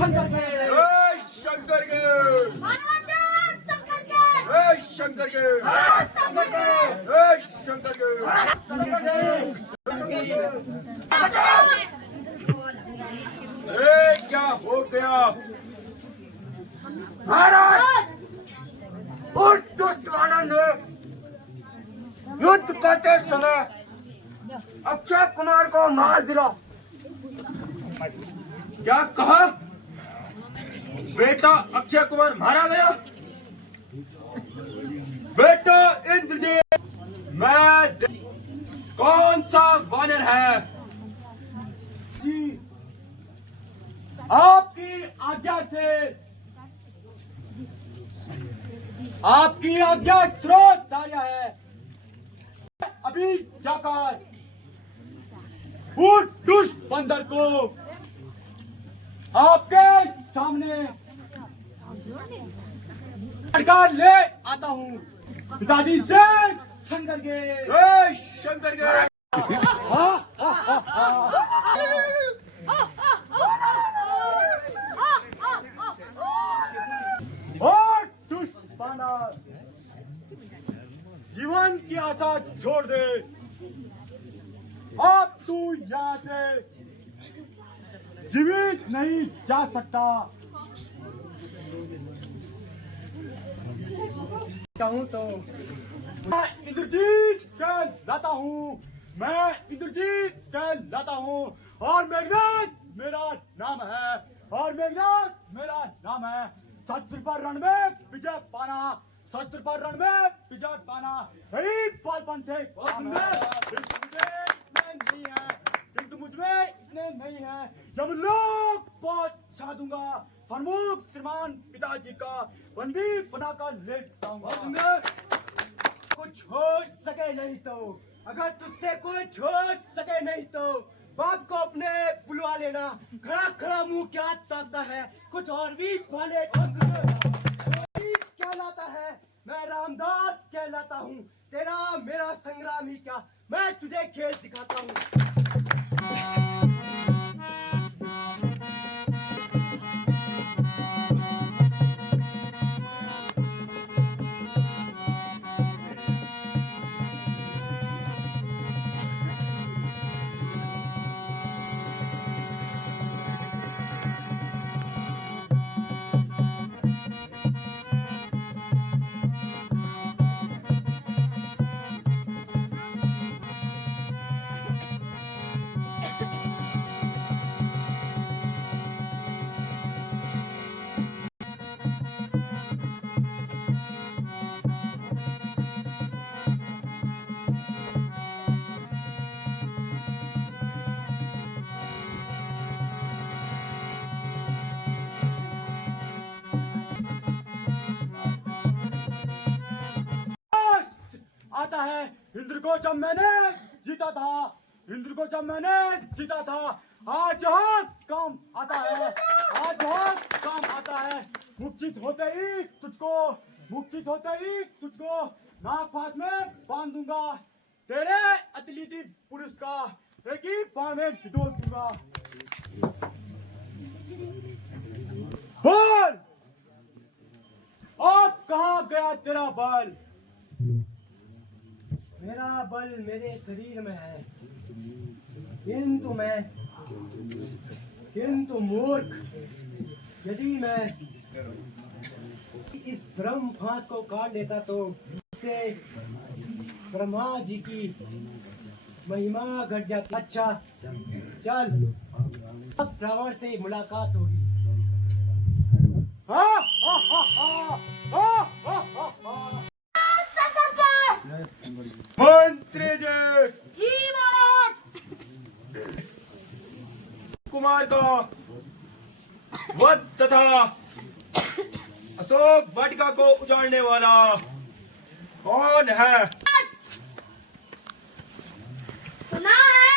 शंकर के शंकर के शंकर के शंकर के क्या हो गया महाराज? उस दुष्ट वानर ने युद्ध करते समय अक्षय कुमार को मार दिया। क्या कहा? बेटा अक्षय कुमार मारा गया? बेटा इंद्रजीत, कौन सा वानर है? जी, आपकी आज्ञा स्रोत दारिया है। अभी जाकर उस दुष्ट बंदर को आपके सामने ले आता हूँ। पिताजी जय शंकर के शंकर के। और दुष्ट बानर, जीवन की आशा छोड़ दे। अब तू यहाँ से जीवित नहीं जा सकता। हूँ तो मैं इंद्रजीत चल लाता हूँ। और मेघनाथ मेरा नाम है। शस्त्र पर रण में विजय पाना। यही बालपन से किंतु मुझमें इतने नहीं है। जब लोग पहुंचा दूंगा प्रमुख श्रीमान पिताजी का बंदी बनाकर ले जाऊंगा। कुछ हो सके नहीं तो, अगर तुझसे कुछ हो सके नहीं तो बाप को अपने बुलवा लेना। खड़ा मुंह क्या ताकता है, कुछ और भी बोले। कहलाता है, मैं रामदास कहलाता हूँ। तेरा मेरा संग्राम ही क्या, मैं तुझे खेल दिखाता हूँ। आता है इंद्र को जब मैंने जीता था। आज काम आता है। मूर्छित होते ही तुझको नागपाश में बांध दूंगा। तेरे अतिलिटी पुरुष का एक ही बाण में भिगो दूंगा। बोल, अब कहाँ गया तेरा बल? मेरा बल मेरे शरीर में है, किंतु मूर्ख, यदि मैं इस ब्रह्म फांस को काट लेता तो इससे ब्रह्मा जी की महिमा घट जाती। अच्छा चल, अब रावण से मुलाकात होगी। मंत्री जी महाराज, कुमार का वध तथा अशोक वाटिका को उजाड़ने वाला कौन है? सुना है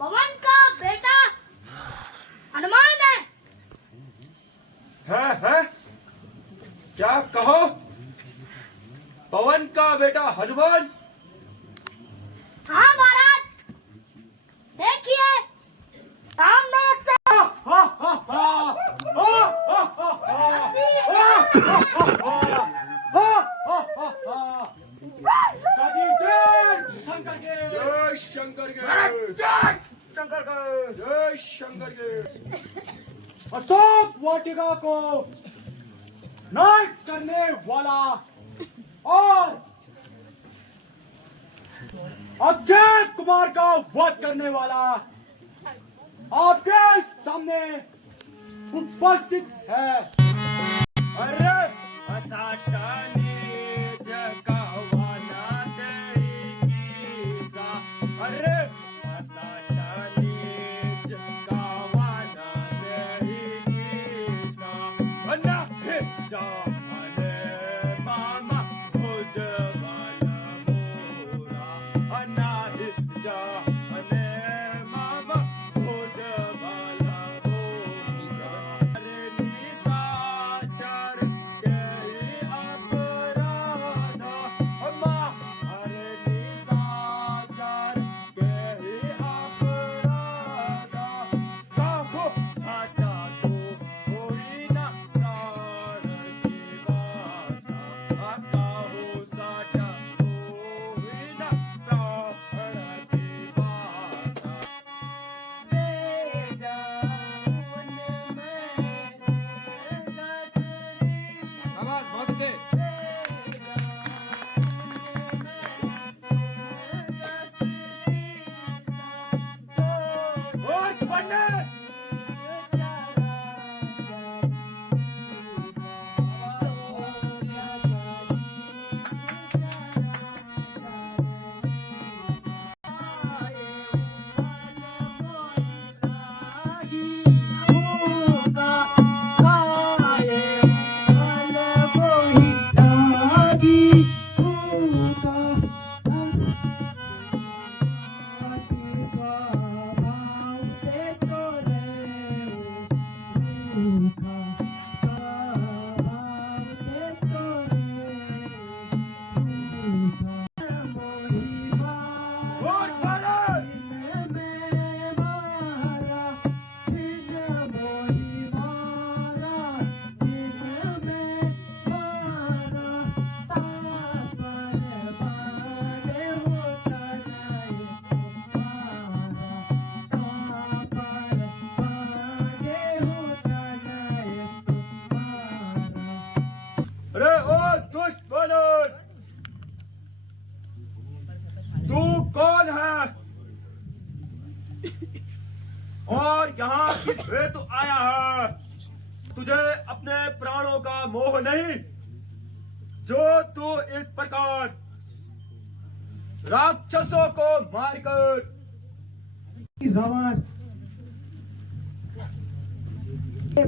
पवन का बेटा हनुमान है? क्या कहो? पवन का बेटा हनुमान? हाँ महाराज, देखिए सामने से अशोक वाटिका को नष्ट करने वाला और अक्षय कुमार का वध करने वाला आपके सामने उपस्थित है। अरे असाटाने जगावाना तेरी सा, अरे असाटाने जगावाना तेरी सा, अन्ना हे जाने मामा भोजवाला मोरा, अन्ना हे जाने मामा भोजवाला मोरा, अरे निसा चर तेरी अपराधा, अम्मा अरे निसा चर तेरी अपराधा, काहो साटा तो कोई ना प्राण की वासा, काहो साटा कोई ना प्राण की वासा, तेजा मन में आवाज बहुत अच्छे। और पंडित और भारत अरे ओ दुष्ट बालक, तू कौन है और यहाँ किस हेतु आया है? तुझे अपने प्राणों का मोह नहीं जो तू इस प्रकार राक्षसों को मारकर रावण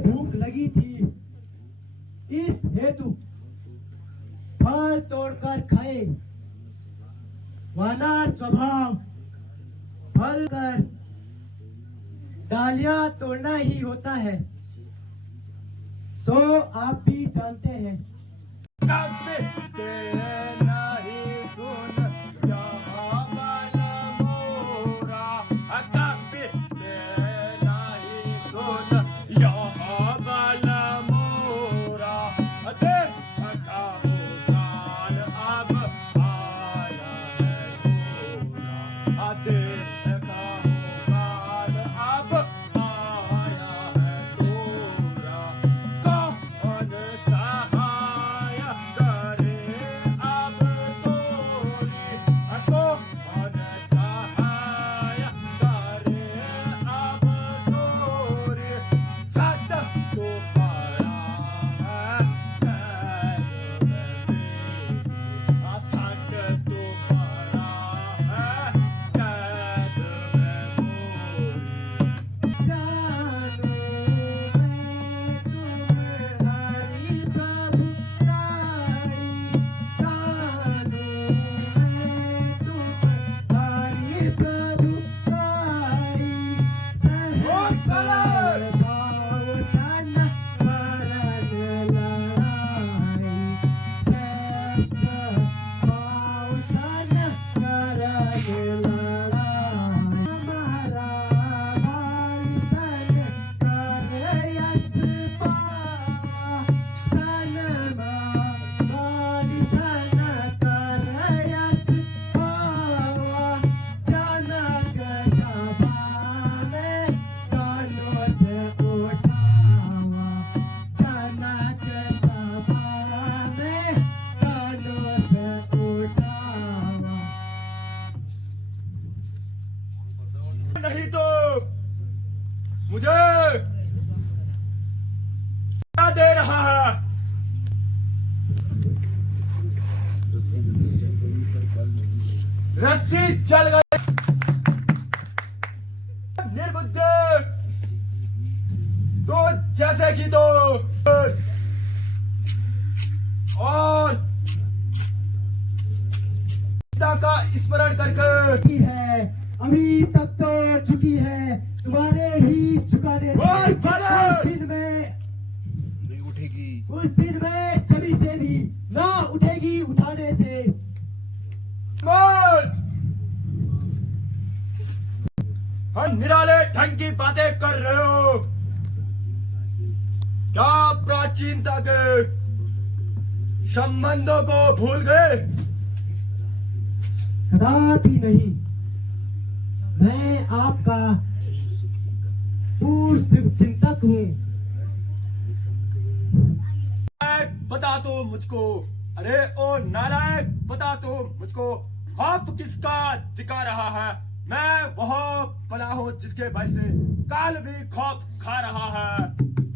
भूख लगी थी, इस हेतु फल तोड़कर खाए। वानर स्वभाव फल कर डालियां तोड़ना ही होता है, सो आप भी जानते हैं। काफी तेरे नहीं सुन यहाँ वाला मोरा, काफी तेरे नहीं सुन यहाँ वाला मोरा, देख काहो काल अब आया है सोरा, देख काहो काल अब आया है सोरा, कौन सहाय करे अब तोरी, कौन सहाय करे अब तोरी, सट दे रहा है। रस्सी जल गई, निर्बुद्धि तो जैसे कि तो और पिता का स्मरण करके की है, अभी तक तो छुपी है तुम्हारे ही झुकाने से। बोल बोले। उस दिन में छवि से भी ना उठेगी उठाने से। बोल। हम निराले ढंग की बातें कर रहे हो क्या? प्राचीनता के संबंधों को भूल गए? कदापि नहीं। मैं आपका पूर्ण चिंतक हूँ। बता तो मुझको, अरे ओ नालायक बता तो मुझको, खौफ किसका दिखा रहा है? मैं वह भला हूँ जिसके भय से काल भी खौफ खा रहा है।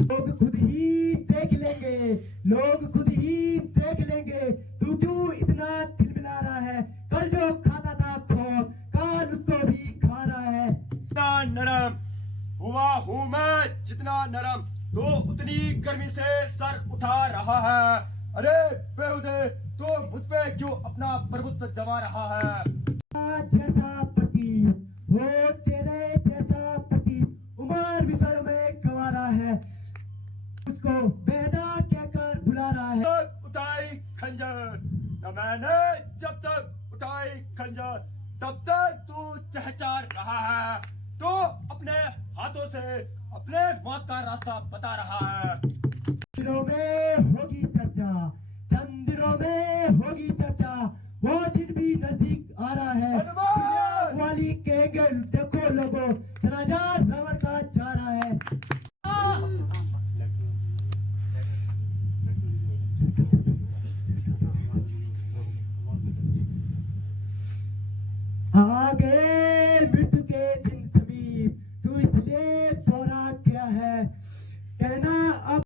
लोग खुद ही देख लेंगे, लोग खुद ही देख लेंगे तू क्यों इतना तिलमिला रहा है। कल जो खाता था खौफ, काल उसको भी खा रहा है। जितना नरम हुआ हूँ मैं, जितना नरम तो उतनी गर्मी से सर उठा रहा है। अरे बेहुदे, तो मुझ पे क्यों अपना प्रभुत्व जमा रहा है? जैसा पति वो तेरे जैसा पति उमर विषय में गंवारा है, मुझको बेहदा कहकर बुला रहा है। उठाई खंजर न मैंने, जब तक उठाई खंजर तब तक तू चहचार रहा है, तो अपने हाथों से अपने मौत का रास्ता बता रहा है। दिनों में होगी चर्चा, चंद दिनों में होगी चर्चा, वो दिन भी नजदीक आ रहा है। हनुमान! वाली कहेंगे देखो लोगों, जनाजा रावण का जा रहा है। आगे मृत्यु के दिन समीप, तू इसलिए बोरा क्या है कहना अब।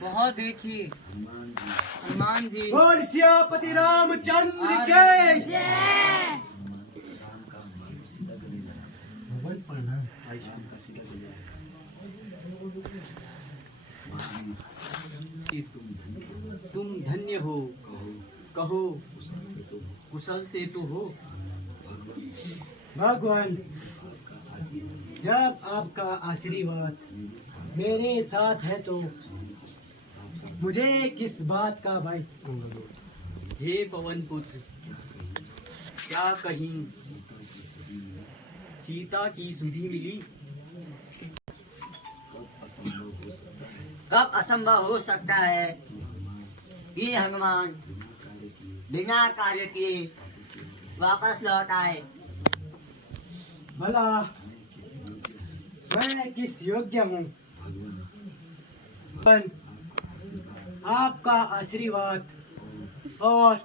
बहुत देखी हनुमान जी। बोल सियापति रामचंद्र के तुम धन्य हो, कहो कुशल से तो हो। भगवान, जब आपका आशीर्वाद मेरे साथ है तो मुझे किस बात का भय। हे पवन पुत्र, क्या कहीं सीता की सुधि मिली? कब असंभव हो सकता है कि हनुमान बिना कार्य किए वापस लौट आए? भला मैं किस योग्य हूँ? पर आपका आशीर्वाद और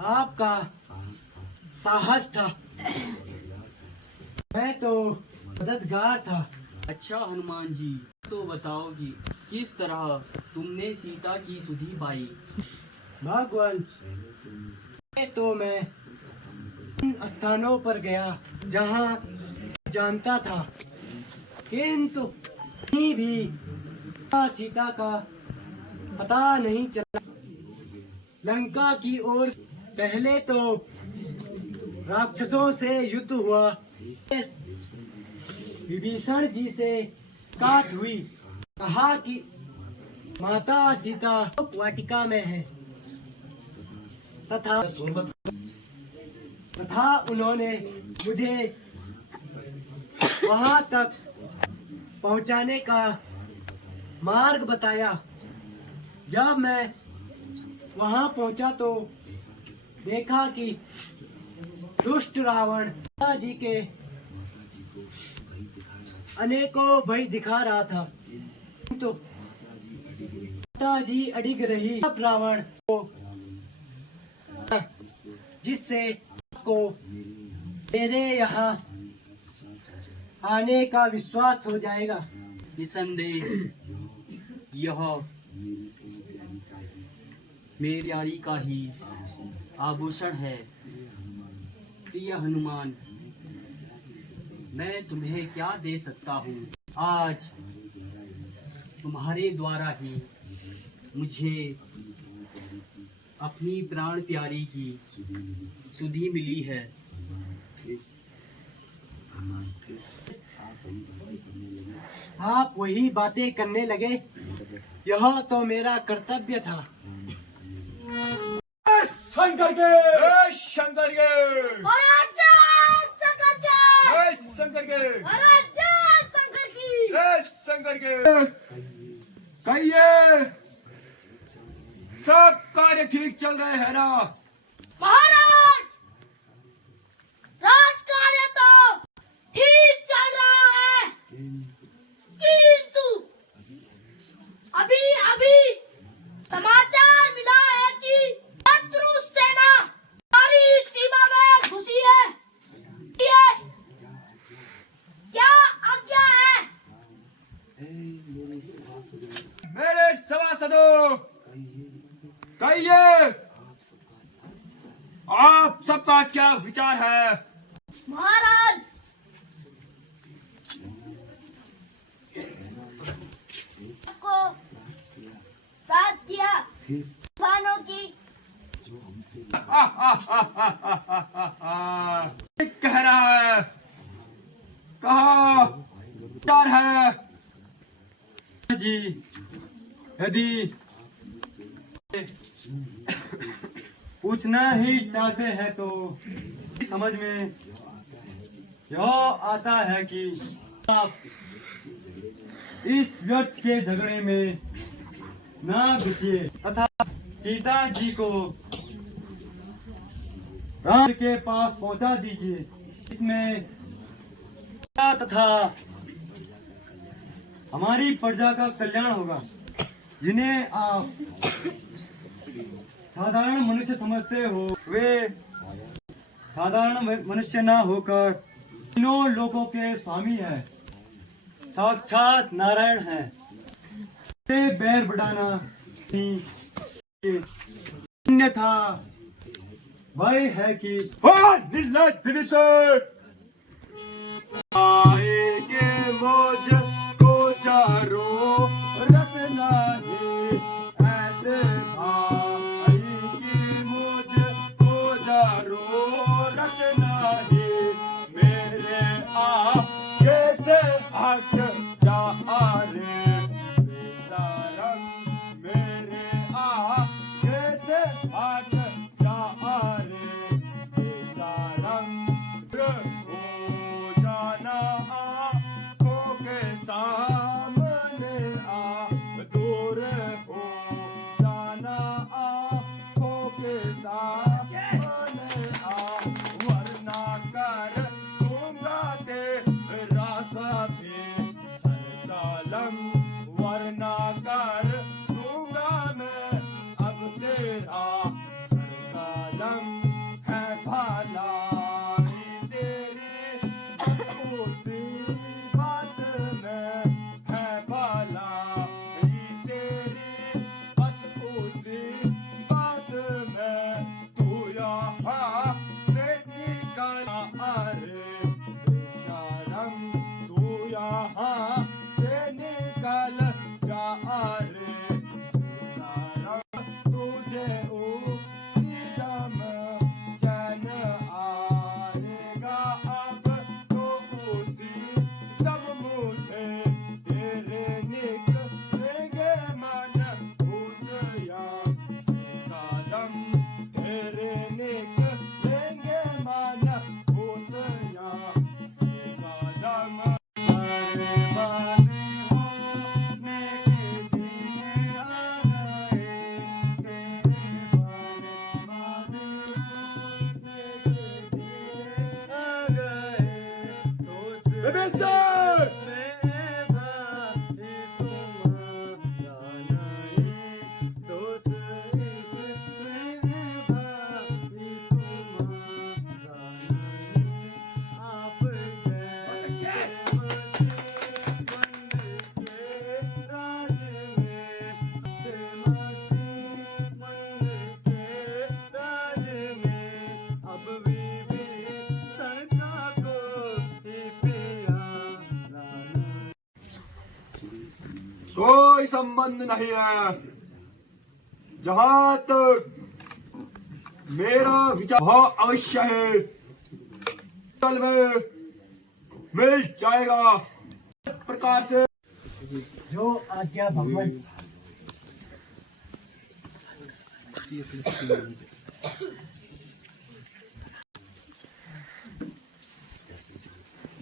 आपका साहस था। मैं तो मददगार था। अच्छा हनुमान जी, तो बताओ कि किस तरह तुमने सीता की सुधि पाई? भगवान, तो मैं उन स्थानों पर गया जहाँ जानता था, किंतु कहीं भी सीता का पता नहीं चला। लंका की ओर पहले तो राक्षसों से युद्ध हुआ, विभीषण जी से काट हुई। कहा कि माता सीता वाटिका में है, तथा उन्होंने मुझे वहां तक पहुंचाने का मार्ग बताया। जब मैं वहां पहुंचा तो देखा कि दुष्ट रावण सीता जी के अनेकों भय दिखा रहा था। तो पिताजी अडिग रही रावण को, जिससे आपको मेरे यहाँ आने का विश्वास हो जाएगा। निसंदेह यह मेरी यारी का ही आभूषण है। प्रिय हनुमान, मैं तुम्हें क्या दे सकता हूँ? आज तुम्हारे द्वारा ही मुझे अपनी प्राण प्यारी की सुधि मिली है। आप वही बातें करने लगे, यह तो मेरा कर्तव्य था। शंकर के शंकर के राजा शंकर के शंकर के राजा शंकर की शंकर के कहिए, सब कार्य ठीक चल रहे हैं ना? महाराज, राज कार्य तो ठीक चल रहा है, किंतु अभी अभी समाचार मिला है कि शत्रु सेना हमारी सीमा में घुसी है। ये क्या आज्ञा है? मेरे सभासदों, कहिए, आप सबका क्या विचार है? महाराज, को पास किया तूफानों की कह रहा है, कहा विचार है जी? यदि पूछना ही चाहते हैं तो समझ में यह आता है कि आप इस व्यर्थ के झगड़े में ना घुसिए तथा सीता जी को राम के पास पहुंचा दीजिए। इसमें तथा हमारी प्रजा का कल्याण होगा। जिन्हें आप साधारण मनुष्य समझते हो, वे साधारण मनुष्य ना होकर तीनों लोगों के स्वामी हैं, साक्षात नारायण हैं। से बैर बढ़ाना ही अन्यथा भय है कि निर्लज विषय आएगे मौज को जारो रत्ना ही ऐसे भाई की मौज को जारो रत्ना ही मेरे आप कैसे हट जा रे बेचारम मेरे आप कैसे हट जा रे बेचारम हो जाना आँखों के सामने आ दूर हो जाना आँखों के सामने आ वरना कर दूंगा तेरा सभी सरकालम वरना कर दूंगा मैं अब तेरा सरकालम है भाला तेरी उसी बात में है भाला तेरी बस उसी बात में तू यहाँ से निकल अरे बेशरम तू यहाँ से निकल जा रे बेशरम तुझे उसी दम चैन आएगा अब तो उसी दम मुझे तेरे निकलेंगे मन उस याम से कदम तेरे निकलेंगे मन उस याम से कदम अरे माने कोई संबंध नहीं है। जहां तक मेरा विचार वह अवश्य है, कल में मिल जाएगा। इस प्रकार से जो आज्ञा भगवान।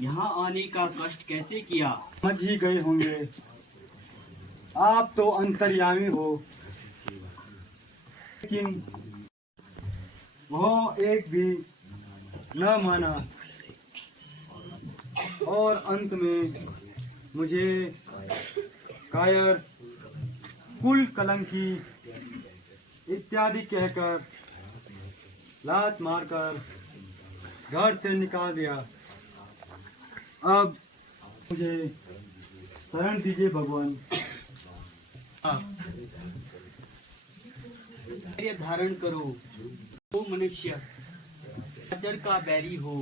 यहाँ आने का कष्ट कैसे किया? समझ ही गए होंगे, आप तो अंतर्यामी हो। लेकिन वो एक भी न माना और अंत में मुझे कायर, कुल कलंकी इत्यादि कहकर लात मारकर घर से निकाल दिया। अब मुझे शरण दीजिए भगवान। धैर्य धारण करो। वो मनुष्य अजर का बैरी हो,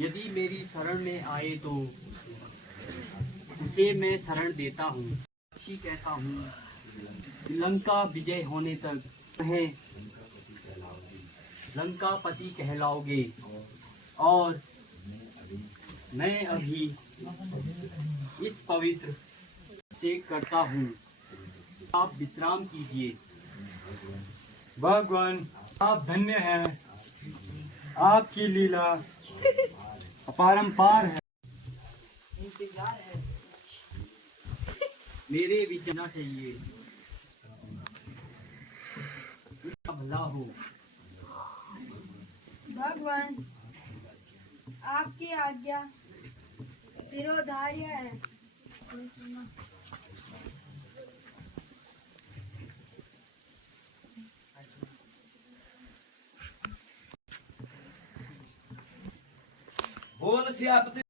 यदि मेरी शरण में आए तो उसे मैं शरण देता हूँ। अच्छी कहता हूँ, लंका विजय होने तक तुम्हें लंकापति कहलाओगे। और मैं अभी इस पवित्र से करता हूँ, आप विश्राम कीजिए। भगवान आप धन्य हैं, आपकी लीला अपरंपार है। इंतजार है, मेरे विचरना चाहिए, मेरा भला हो। भगवान आपकी आज्ञा शिरोधार्य है। बोल सियापति